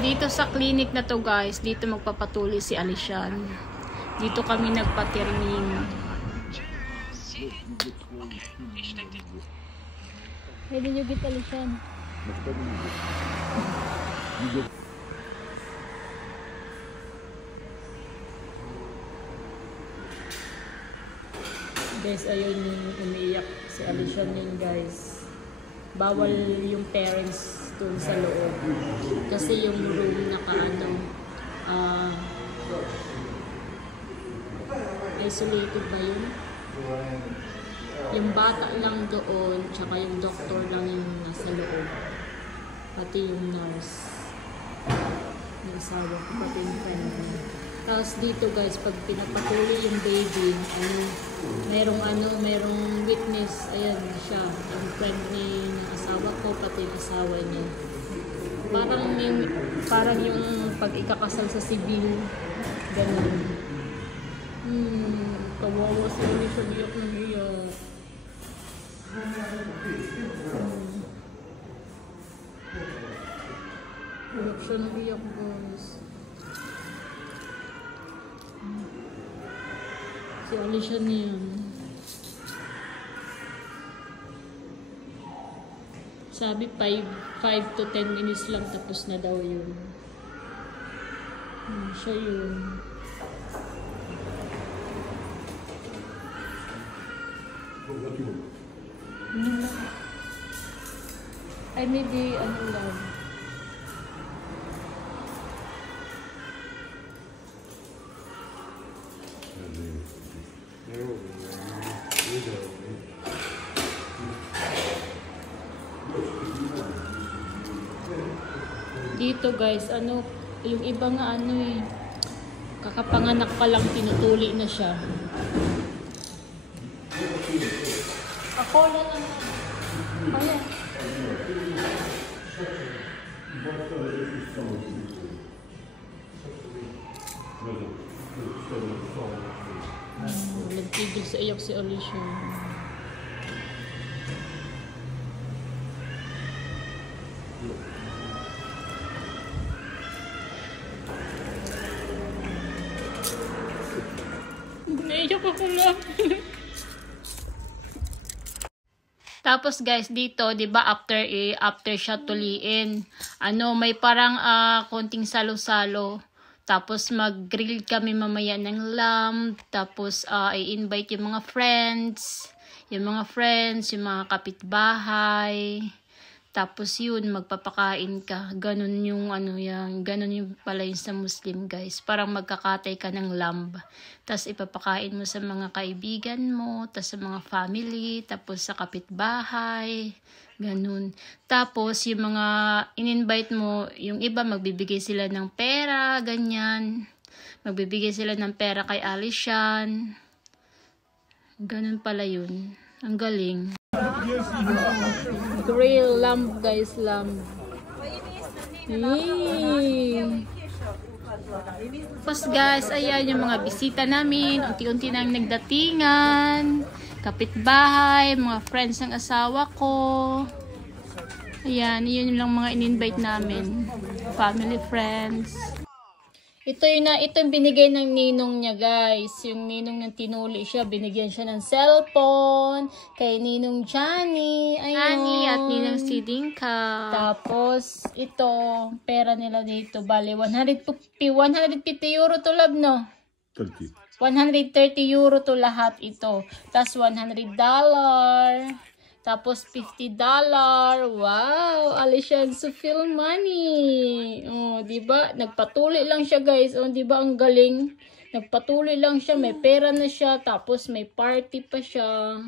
Dito sa clinic na to guys, dito magpapatuloy si Alishan. Dito kami nagpa-termin. Pwede nyo git Alishan. Guys, ayun yung umiiyak si Alishan yun guys. Bawal yung parents doon sa loob. Kasi yung room isolated ba yun? Yung bata lang doon, tsaka yung doctor lang yung nasa loob. Pati yung nurse. Yung asawa ko, pati yung friend ko. Tapos dito guys, pag pinapatuloy yung baby, merong witness, ayan siya, yung friend ni asawa ko, pati yung asawa niya. Parang yung pag ikakasal sa sibil, ganun. Kawawa si Alisha, iyak ng iyak. Iyak siya ng iyak guys. Si Alisha niyan. Sabi 5 to 10 minutes lang tapos na daw yun. Siya yun. Ay maybe ano lang. Dito guys, yung iba nga kakapanganak pa lang tinutuli na siya. Ako lang ayan. Nagtigil sa iyak si Alisha. Naiyak ako lang. Tapos guys, dito, 'di ba, after siya tuliin, may parang konting salo-salo. Tapos mag-grill kami mamaya ng lamb, tapos i-invite yung mga friends, yung mga kapitbahay. Tapos yun, magpapakain ka. Ganun yung ganun yung pala yun sa Muslim guys. Parang magkakatay ka ng lamb. Tapos ipapakain mo sa mga kaibigan mo, tapos sa mga family, tapos sa kapitbahay. Ganun. Tapos yung mga in-invite mo, yung iba magbibigay sila ng pera, ganyan. Magbibigay sila ng pera kay Alishan. Ganun pala yun. Ang galing. Grill lamb guys, lamb. Tapos guys, ayan yung mga bisita namin. Unti-unti nang nagdatingan. Kapitbahay, mga friends ng asawa ko. Ayan, yun lang mga in-invite namin. Family, friends. Ito yung binigay ng ninong niya guys. Yung ninong ng tinuli siya, binigyan siya ng cellphone kay ninong Johnny. Ayun. At ninong Sidingka. Tapos ito, pera nila dito. Bale, 150 euro to love, no? 130 euro to lahat ito. Tapos $100. Tapos $50. Wow, Alishan so feel money. Oh, 'di ba? Nagpatuloy lang siya, guys. Oh, 'di ba ang galing? Nagpatuloy lang siya, may pera na siya, tapos may party pa siya.